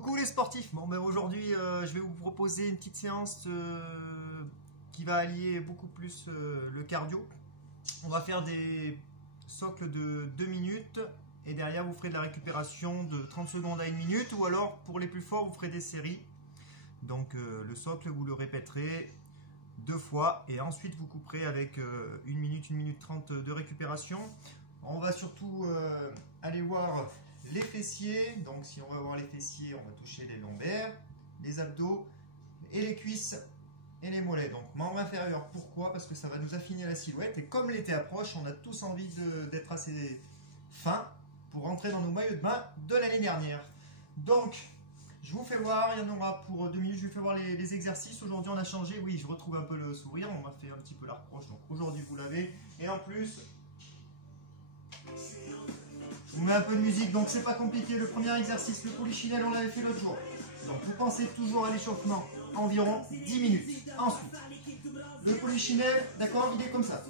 Coucou les sportifs, bon ben aujourd'hui je vais vous proposer une petite séance qui va allier beaucoup plus le cardio. On va faire des socles de 2 minutes et derrière vous ferez de la récupération de 30 secondes à 1 minute, ou alors pour les plus forts vous ferez des séries. Donc le socle vous le répéterez 2 fois et ensuite vous couperez avec 1 minute 30 de récupération. On va surtout aller voir les fessiers. Donc si on va voir les fessiers, on va toucher les lombaires, les abdos et les cuisses et les mollets. Donc membre inférieur, pourquoi? Parce que ça va nous affiner la silhouette, et comme l'été approche, on a tous envie d'être assez fin pour rentrer dans nos maillots de bain de l'année dernière. Donc je vous fais voir, il y en aura pour 2 minutes, je vous fais voir les exercices. Aujourd'hui on a changé, oui, je retrouve un peu le sourire, on m'a fait un petit peu la reproche, donc aujourd'hui vous l'avez. Et en plus, je vous mets un peu de musique, donc c'est pas compliqué. Le premier exercice, le polichinelle, on l'avait fait l'autre jour. Donc vous pensez toujours à l'échauffement, environ 10 minutes. Ensuite, le polichinelle, d'accord, il est comme ça.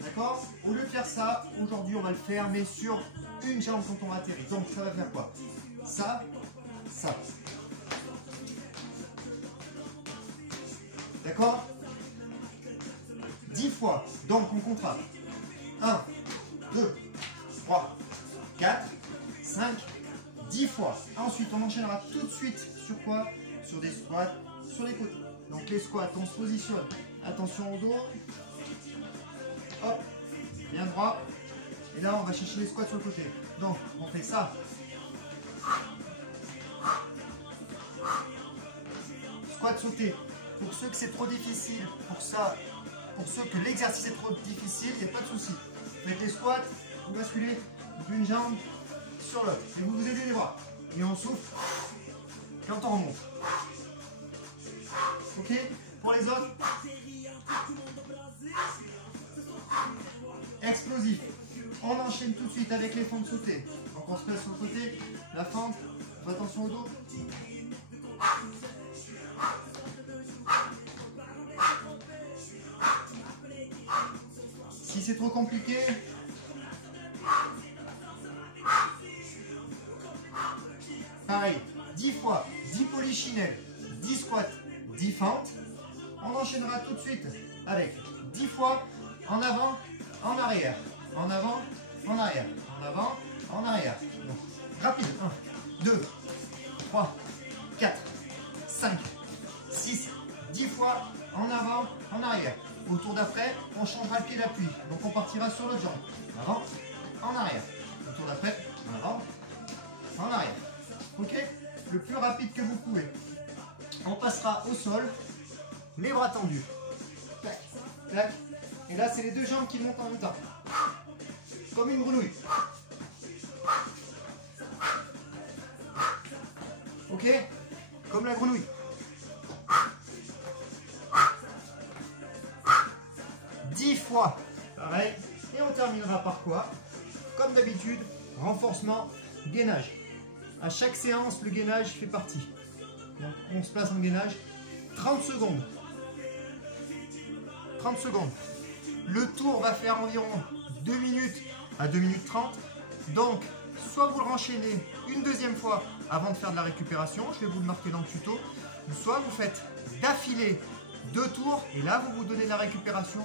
D'accord? Au lieu de faire ça, aujourd'hui on va le faire, mais sur une jambe quand on atterrit. Donc ça va faire quoi? Ça, ça. D'accord? 10 fois. Donc on comptera. 1, 2, 3, 4, 5, 10 fois. Ensuite, on enchaînera tout de suite sur quoi? Sur des squats sur les côtés. Donc les squats, on se positionne. Attention au dos. Hop, bien droit. Et là, on va chercher les squats sur le côté. Donc, on fait ça. Squat sauté. Pour ceux que c'est trop difficile, pour ceux que l'exercice est trop difficile, il n'y a pas de souci. Faites les squats, vous basculez d'une jambe sur l'autre. Et vous vous aidez les bras. Et on souffle quand on remonte. Ok? Pour les autres, explosif. On enchaîne tout de suite avec les fentes sautées. Donc on se place sur le côté, la fente, faites attention au dos. Si c'est trop compliqué, pareil, 10 fois, 10 polichinelles, 10 squats, 10 fentes. On enchaînera tout de suite avec 10 fois en avant, en arrière, en avant, en arrière, en avant, en arrière. Donc, rapide, 1, 2, 3, 4, 5, 6, 10 fois en avant, en arrière. Au tour d'après, on changera le pied d'appui. Donc on partira sur l'autre jambe. En avant, en arrière. Au tour d'après, en avant, en arrière. Ok? Le plus rapide que vous pouvez. On passera au sol, les bras tendus. Tac, tac. Et là, c'est les deux jambes qui montent en même temps. Comme une grenouille. Ok? Comme la grenouille. 10 fois. Pareil. Et on terminera par quoi? Comme d'habitude, renforcement, gainage. À chaque séance, le gainage fait partie. Donc, on se place en gainage. 30 secondes. 30 secondes. Le tour va faire environ 2 minutes à 2 minutes 30. Donc, soit vous le renchaînez une deuxième fois avant de faire de la récupération, je vais vous le marquer dans le tuto, soit vous faites d'affilée 2 tours et là vous vous donnez la récupération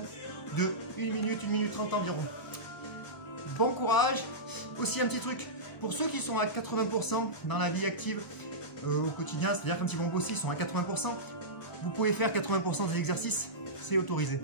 de 1 minute 30 environ. Bon courage. Aussi un petit truc, pour ceux qui sont à 80% dans la vie active au quotidien, c'est-à-dire quand ils vont bosser, ils sont à 80%, vous pouvez faire 80% des exercices, c'est autorisé.